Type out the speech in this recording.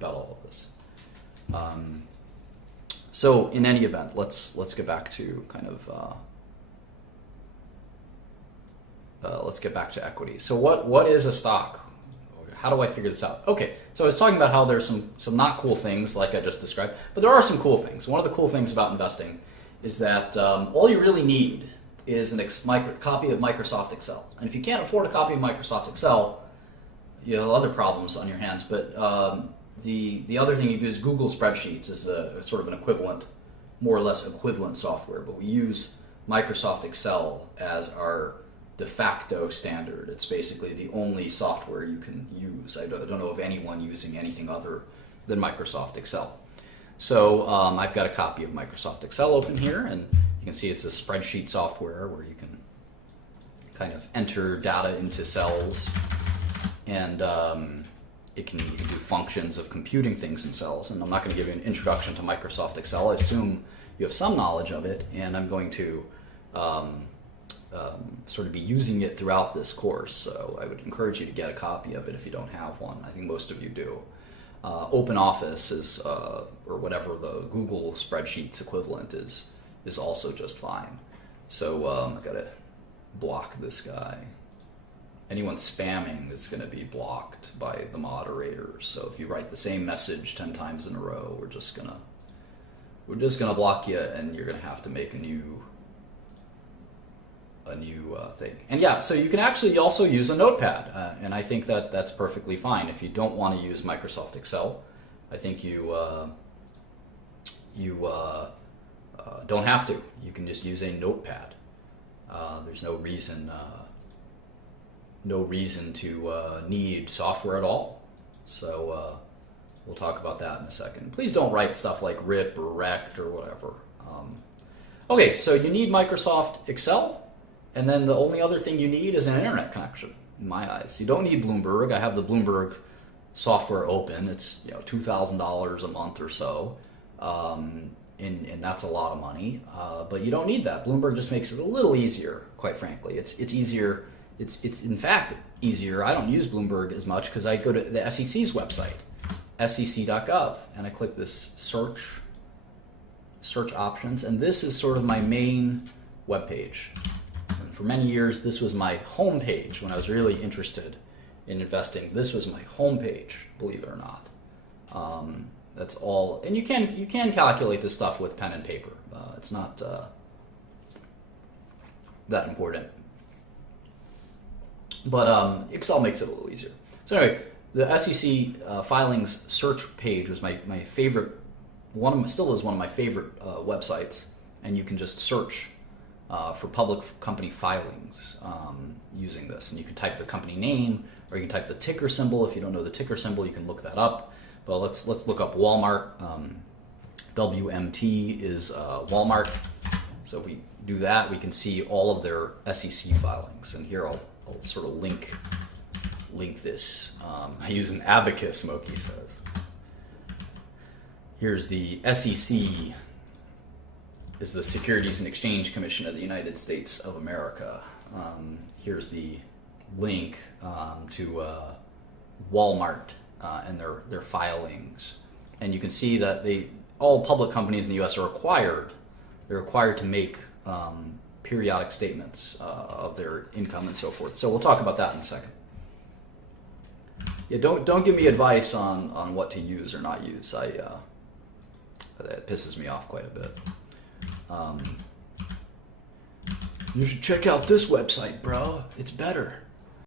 about all of this. So in any event, let's get back to kind of let's get back to equity. So what is a stock? How do I figure this out? Okay, so I was talking about how there's some not cool things like I just described, but there are some cool things. One of the cool things about investing is that all you really need is a copy of Microsoft Excel. And if you can't afford a copy of Microsoft Excel, you have other problems on your hands. But the other thing you do is Google Spreadsheets is a sort of an equivalent, more or less equivalent software. But we use Microsoft Excel as our de facto standard. It's basically the only software you can use. I don't know of anyone using anything other than Microsoft Excel. So I've got a copy of Microsoft Excel open here, and you can see it's a spreadsheet software where you can kind of enter data into cells, and you can do functions of computing things in cells. And I'm not going to give you an introduction to Microsoft Excel. I assume you have some knowledge of it, and I'm going to sort of be using it throughout this course, so I would encourage you to get a copy of it if you don't have one. I think most of you do. OpenOffice is, or whatever the Google Spreadsheets equivalent is also just fine. So I've got to block this guy. Anyone spamming is going to be blocked by the moderators. So if you write the same message 10 times in a row, we're just gonna block you, and you're going to have to make a new thing. And yeah, so you can actually also use a notepad, and I think that's perfectly fine. If you don't want to use Microsoft Excel, I think you don't have to. You can just use a notepad. There's no reason to need software at all. So we'll talk about that in a second. Please don't write stuff like RIP or RECT or whatever. Okay, so you need Microsoft Excel. And then the only other thing you need is an internet connection, in my eyes. You don't need Bloomberg. I have the Bloomberg software open. It's $2,000 a month or so, and that's a lot of money. But you don't need that. Bloomberg just makes it a little easier, quite frankly. It's easier. It's in fact easier. I don't use Bloomberg as much because I go to the SEC's website, sec.gov, and I click this search options, and this is sort of my main web page. For many years, this was my home page when I was really interested in investing. This was my home page, believe it or not. That's all, and you can calculate this stuff with pen and paper. It's not that important, but Excel makes it a little easier. So anyway, the SEC filings search page was my favorite. Still is one of my favorite websites, and you can just search for public company filings using this. And you can type the company name, or you can type the ticker symbol. If you don't know the ticker symbol, you can look that up. But let's look up Walmart. WMT is Walmart. So if we do that, we can see all of their SEC filings. And here I'll sort of link this. I use an abacus, Moki says. Here's the SEC. Is the Securities and Exchange Commission of the United States of America. Here's the link to Walmart and their filings, and you can see that all public companies in the U.S. are required. They're required to make periodic statements of their income and so forth. So we'll talk about that in a second. Yeah, don't give me advice on what to use or not use. That pisses me off quite a bit. You should check out this website, bro. It's better.